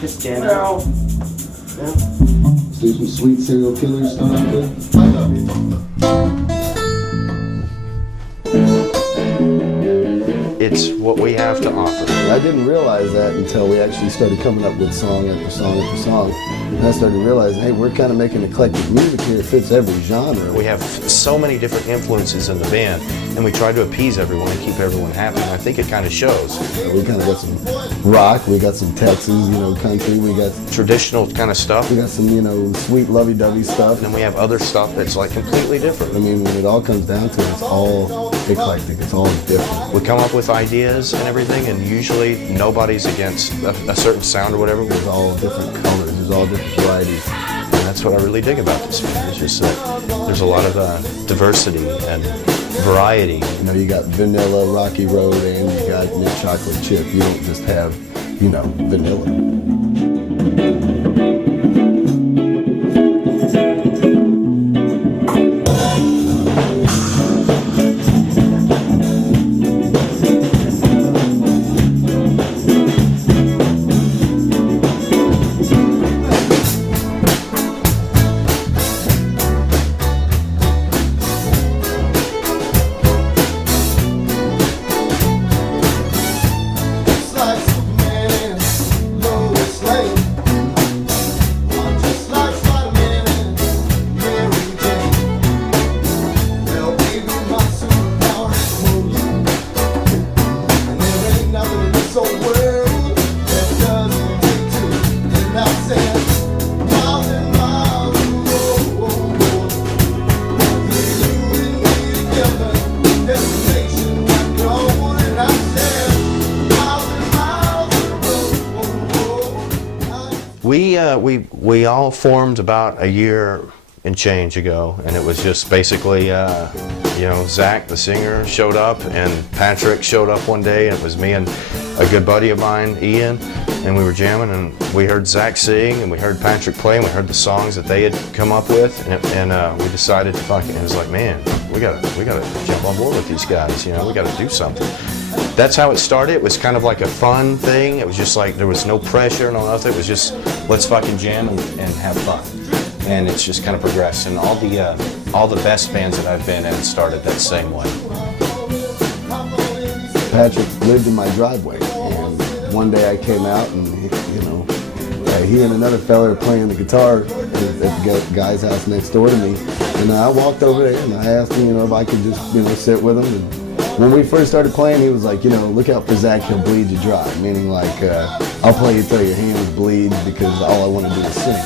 Just jamming. No. Yeah. Let's do some sweet serial killer stuff. It's what we have to offer. I didn't realize that until we actually started coming up with song after song after song. And I started realizing, hey, we're kind of making eclectic music here. It fits every genre. We have so many different influences in the band, and we try to appease everyone and keep everyone happy, and I think it kind of shows. We kind of got some rock, we got some Texas, country, we got traditional kind of stuff. We got some, sweet lovey-dovey stuff. And then we have other stuff that's like completely different. I mean, when it all comes down to it, it's all eclectic, it's all different. We come up with ideas and everything, and usually nobody's against a certain sound or whatever. There's all different colors, there's all different varieties. And that's what I really dig about this band. It's just that there's a lot of diversity and variety. You got vanilla, rocky road, and you got mint chocolate chip. You don't just have, vanilla. We all formed about a year and change ago, and it was just basically, Zach, the singer, showed up, and Patrick showed up one day, and it was me and a good buddy of mine, Ian, and we were jamming, and we heard Zach sing, and we heard Patrick play, and we heard the songs that they had come up with, and we decided to fucking, it was like, man, we gotta jump on board with these guys, we gotta do something. That's how it started. It was kind of like a fun thing. It was just like, there was no pressure, no nothing. It was just, let's fucking jam and have fun. And it's just kind of progressed. And all the best bands that I've been in started that same way. Patrick lived in my driveway, and one day I came out, and he and another fella are playing the guitar at the guy's house next door to me. And I walked over there and I asked him, if I could just, sit with him. And when we first started playing, he was like, look out for Zach, he'll bleed you dry. Meaning like, I'll play you till your hands bleed because all I want to do is sing.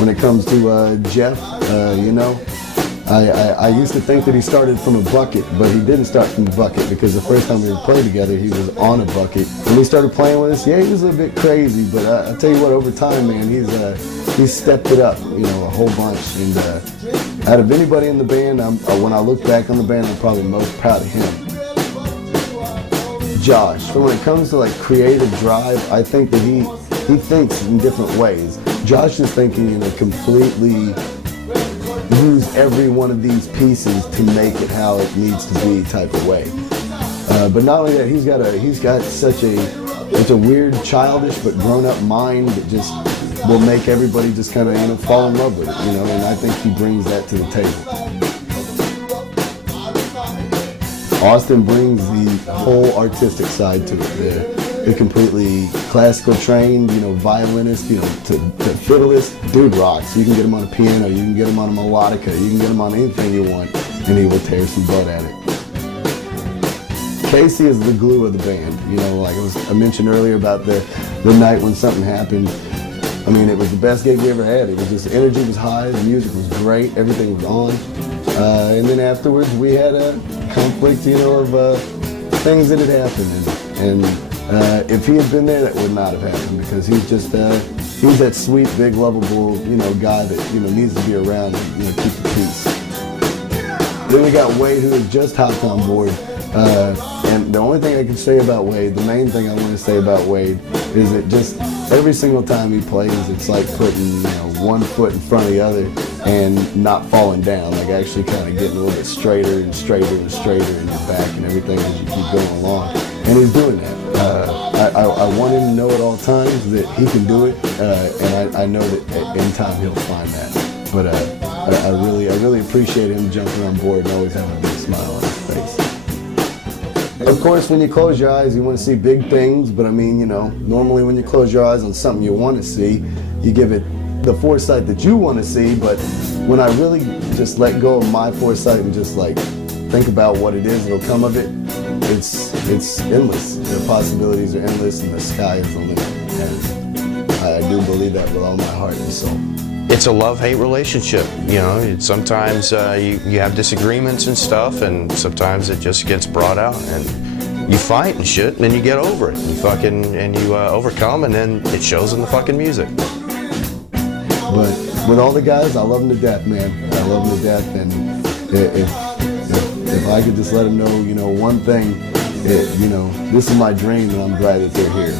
When it comes to Jeff, I used to think that he started from a bucket, but he didn't start from a bucket because the first time we were playing together, he was on a bucket. When he started playing with us, he was a bit crazy, but I tell you what, over time, man, he's stepped it up, a whole bunch. And out of anybody in the band, when I look back on the band, I'm probably most proud of him. Josh, so when it comes to like creative drive, I think that he thinks in different ways. Josh is thinking in a completely use every one of these pieces to make it how it needs to be type of way. But not only that, he's got such a weird, childish but grown-up mind that just will make everybody just kind of fall in love with it, and I think he brings that to the table. Austin brings the whole artistic side to it. The completely classical trained, violinist, to fiddleist. Dude rocks. You can get him on a piano, you can get him on a melodica, you can get him on anything you want, and he will tear some butt at it. Casey is the glue of the band. Like I mentioned earlier about the night when something happened. I mean, it was the best gig we ever had. It was just, the energy was high, the music was great, everything was on. And then afterwards, we had a conflict, of things that had happened. And if he had been there, that would not have happened because he's just, he's that sweet, big, lovable, guy that, needs to be around and, keep the peace. Then we got Wade, who had just hopped on board. And the only thing I can say about Wade, the main thing I want to say about Wade, is that just every single time he plays, it's like putting one foot in front of the other and not falling down, like actually kind of getting a little bit straighter and straighter and straighter in your back and everything as you keep going along. And he's doing that. I want him to know at all times that he can do it, and I know that in time he'll find that. But I really appreciate him jumping on board and always having a big smile on his face. Of course, when you close your eyes, you want to see big things, but I mean, you know, normally when you close your eyes on something you want to see, you give it the foresight that you want to see. But when I really just let go of my foresight and just like think about what it is that'll come of it, it's endless. The possibilities are endless, and the sky is the limit. And I do believe that with all my heart and soul. It's a love-hate relationship, you know. Sometimes you have disagreements and stuff, and sometimes it just gets brought out, and you fight and shit, and then you get over it. And you overcome, and then it shows in the fucking music. But with all the guys, I love them to death, man. I love them to death, and if I could just let them know, you know, one thing, you know, this is my dream, and I'm glad that they're here.